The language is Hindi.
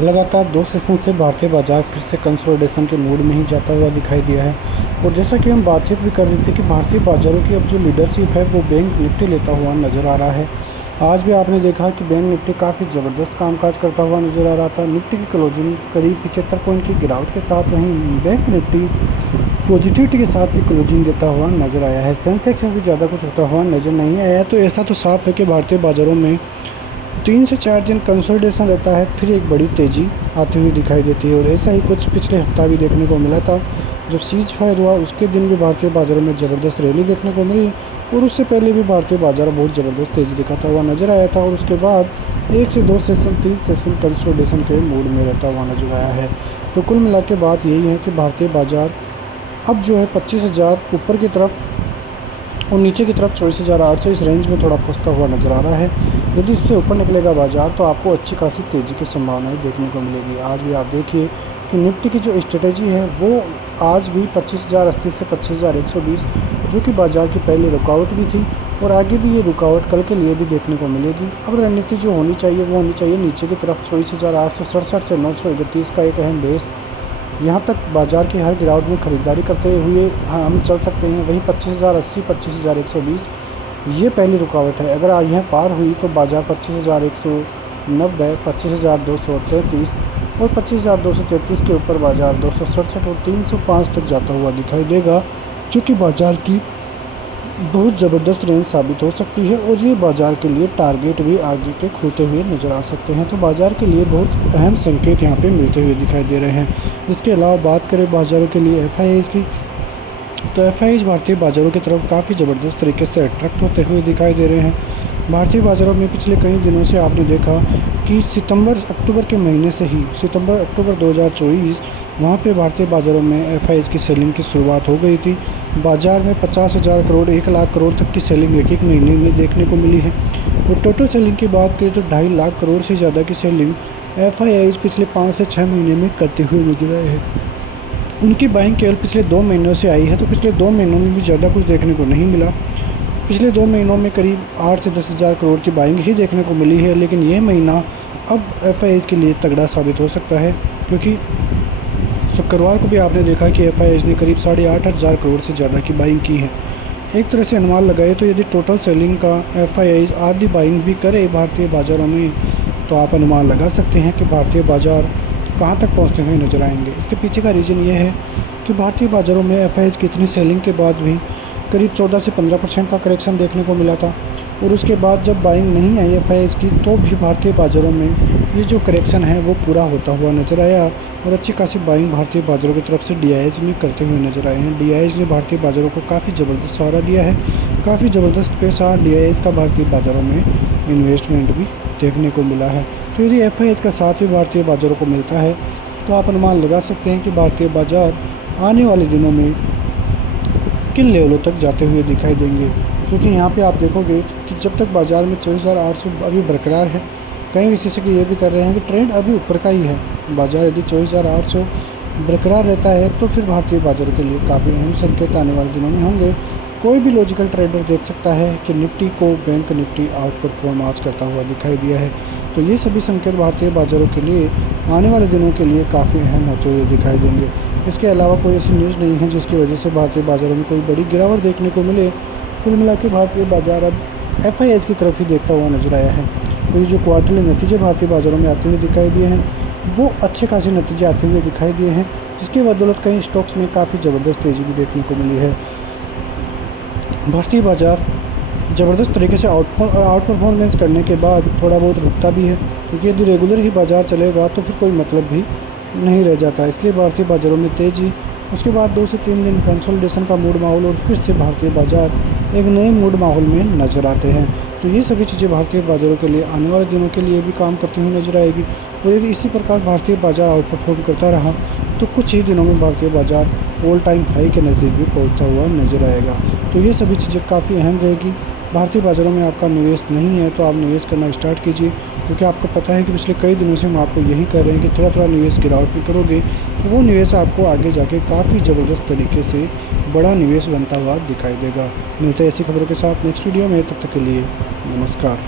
लगातार 2 सेशन से भारतीय बाजार फिर से कंसोलिडेशन के मूड में ही जाता हुआ दिखाई दिया है। और जैसा कि हम बातचीत भी कर रहे थे कि भारतीय बाज़ारों की अब जो लीडरशिप है वो बैंक निफ्टी लेता हुआ नज़र आ रहा है। आज भी आपने देखा कि बैंक निफ्टी काफ़ी ज़बरदस्त कामकाज करता हुआ नज़र आ रहा था। निफ्टी की क्लोजिंग करीब 75 पॉइंट की गिरावट के साथ, वहीं बैंक निफ्टी पॉजिटिविटी के साथ ही क्लोजिंग देता हुआ नज़र आया है। सेंसेक्स में भी ज़्यादा कुछ होता हुआ नज़र नहीं आया। तो ऐसा तो साफ है कि भारतीय बाज़ारों में 3 से 4 दिन कंसोलिडेशन रहता है, फिर एक बड़ी तेज़ी आती हुई दिखाई देती है। और ऐसा ही कुछ पिछले हफ्ता भी देखने को मिला था। जब सीज फायर हुआ उसके दिन भी भारतीय बाज़ारों में ज़बरदस्त रैली देखने को मिली, और उससे पहले भी भारतीय बाज़ार बहुत ज़बरदस्त तेज़ी दिखाता हुआ नज़र आया था। और उसके बाद 1 से 2 सेशन 3 सेशन कंसोलिडेशन के मूड में रहता हुआ नजर आया है। तो कुल मिला के बात यही है कि भारतीय बाज़ार अब जो है 25,000 ऊपर की तरफ और नीचे की तरफ 24,800 इस रेंज में थोड़ा फंसता हुआ नज़र आ रहा है। यदि इससे ऊपर निकलेगा बाज़ार तो आपको अच्छी खासी तेज़ी की संभावनाएं देखने को मिलेगी। आज भी आप देखिए कि निफ्टी की जो स्ट्रेटेजी है वो आज भी 25,080 से 25,120 जो कि बाज़ार की पहली रुकावट भी थी, और आगे भी ये रुकावट कल के लिए भी देखने को मिलेगी। अब रणनीति जो होनी चाहिए वो होनी चाहिए नीचे की तरफ 24,867 से 931 का एक अहम बेस। यहाँ तक बाज़ार की हर गिरावट में ख़रीदारी करते हुए हम चल सकते हैं। वहीं 25,080 25,120 ये पहली रुकावट है। अगर यह पार हुई तो बाज़ार 25,190 25,233 और 25,233 के ऊपर बाज़ार 267 और 305 तक जाता हुआ दिखाई देगा, जो कि बाज़ार की बहुत ज़बरदस्त रेंज साबित हो सकती है। और ये बाज़ार के लिए टारगेट भी आगे के खुलते हुए नज़र आ सकते हैं। तो बाज़ार के लिए बहुत अहम संकेत यहाँ पे मिलते हुए दिखाई दे रहे हैं। इसके अलावा बात करें बाज़ारों के लिए एफआईआईज़ की, तो एफआईआईज़ भारतीय बाज़ारों की तरफ काफ़ी ज़बरदस्त तरीके से अट्रैक्ट होते हुए दिखाई दे रहे हैं। भारतीय बाज़ारों में पिछले कई दिनों से आपने देखा कि सितंबर अक्टूबर के महीने से ही सितंबर अक्टूबर 2024 वहाँ पे भारतीय बाज़ारों में एफआईआईज़ की सेलिंग की शुरुआत हो गई थी। बाज़ार में 50,000 करोड़ 1 लाख करोड़ तक की सेलिंग एक महीने में देखने को मिली है। और टोटल सेलिंग की बात करें तो 2.5 लाख करोड़ से ज़्यादा की सेलिंग एफआईआईज़ पिछले 5 से 6 महीने में करते हुए नजर आए हैं। उनकी बाइंग केवल पिछले 2 महीनों से आई है, तो पिछले 2 महीनों में भी ज़्यादा कुछ देखने को नहीं मिला। पिछले 2 महीनों में करीब 8 से 10,000 करोड़ की बाइंग ही देखने को मिली है। लेकिन यह महीना अब एफआईआईज़ के लिए तगड़ा साबित हो सकता है, क्योंकि शुक्रवार को भी आपने देखा कि एफआईआईज़ ने करीब 8,500 करोड़ से ज़्यादा की बाइंग की है। एक तरह से अनुमान लगाए तो यदि टोटल सेलिंग का एफआईआईज़ आधी बाइंग भी करे भारतीय बाज़ारों में, तो आप अनुमान लगा सकते हैं कि भारतीय बाज़ार कहाँ तक पहुँचते हुए नज़र आएंगे। इसके पीछे का रीज़न ये है कि भारतीय बाज़ारों में एफआईआईज़ की इतनी सेलिंग के बाद भी करीब 14 से 15% का करेक्शन देखने को मिला था। और उसके बाद जब बाइंग नहीं आई एफआईआईज़ की, तो भी भारतीय बाज़ारों में ये जो करेक्शन है वो पूरा होता हुआ नज़र आया। और अच्छी खासी बाइंग भारतीय बाज़ारों की तरफ से डीआईएस में करते हुए नज़र आए हैं। डीआईएस ने भारतीय बाज़ारों को काफ़ी ज़बरदस्त सहारा दिया है। काफ़ी ज़बरदस्त पैसा डीआईएस का भारतीय बाज़ारों में इन्वेस्टमेंट भी देखने को मिला है। तो यदि एफआईआईज़ का साथ भी भारतीय बाज़ारों को मिलता है तो आप अनुमान लगा सकते हैं कि भारतीय बाज़ार आने वाले दिनों में किन लेवलों तक जाते हुए दिखाई देंगे। क्योंकि यहाँ पे आप देखोगे कि जब तक बाज़ार में 24,800 अभी बरकरार है, कई विशेषज्ञ ये भी कर रहे हैं कि ट्रेंड अभी ऊपर का ही है। बाज़ार यदि 24,800 बरकरार रहता है तो फिर भारतीय बाज़ारों के लिए काफ़ी अहम संकेत आने वाले दिनों में होंगे। कोई भी लॉजिकल ट्रेडर देख सकता है कि निफ्टी को बैंक निफ्टी आउट परफॉर्म आज करता हुआ दिखाई दिया है। तो ये सभी संकेत भारतीय बाज़ारों के लिए आने वाले दिनों के लिए काफ़ी अहम होते हुए दिखाई देंगे। इसके अलावा कोई ऐसी न्यूज़ नहीं है जिसकी वजह से भारतीय बाज़ारों में कोई बड़ी गिरावट देखने को मिले। कुल मिला के भारतीय बाज़ार अब एफआईआईज़ की तरफ ही देखता हुआ नजर आया है। तो ये जो क्वार्टरली नतीजे भारतीय बाज़ारों में आते हुए दिखाई दिए हैं वो अच्छे खासे नतीजे आते हुए दिखाई दिए हैं, जिसके बदौलत कई स्टॉक्स में काफ़ी ज़बरदस्त तेज़ी भी देखने को मिली है। भारतीय बाज़ार ज़बरदस्त तरीके से आउट परफॉर्मेंस करने के बाद थोड़ा बहुत रुकता भी है, क्योंकि यदि रेगुलर ही बाज़ार चलेगा तो फिर कोई मतलब भी नहीं रह जाता। इसलिए भारतीय बाज़ारों में तेज़ी, उसके बाद 2 से 3 दिन कंसोलिडेशन का मूड माहौल, और फिर से भारतीय बाज़ार एक नए मूड माहौल में नज़र आते हैं। तो ये सभी चीज़ें भारतीय बाज़ारों के लिए आने वाले दिनों के लिए भी काम करती हुई नजर आएगी। और यदि इसी प्रकार भारतीय बाज़ार आउट परफॉर्म करता रहा तो कुछ ही दिनों में भारतीय बाज़ार ऑल टाइम हाई के नज़दीक भी पहुंचता हुआ नजर आएगा। तो ये सभी चीज़ें काफ़ी अहम रहेगी। भारतीय बाज़ारों में आपका निवेश नहीं है तो आप निवेश करना स्टार्ट कीजिए, क्योंकि आपको पता है कि पिछले कई दिनों से हम आपको यही कर रहे हैं कि थोड़ा थोड़ा निवेश गिरावट में करोगे तो वो निवेश आपको आगे जाके काफ़ी ज़बरदस्त तरीके से बड़ा निवेश बनता हुआ दिखाई देगा। मिलते हैं ऐसी खबरों के साथ नेक्स्ट वीडियो में, तब तक के लिए नमस्कार।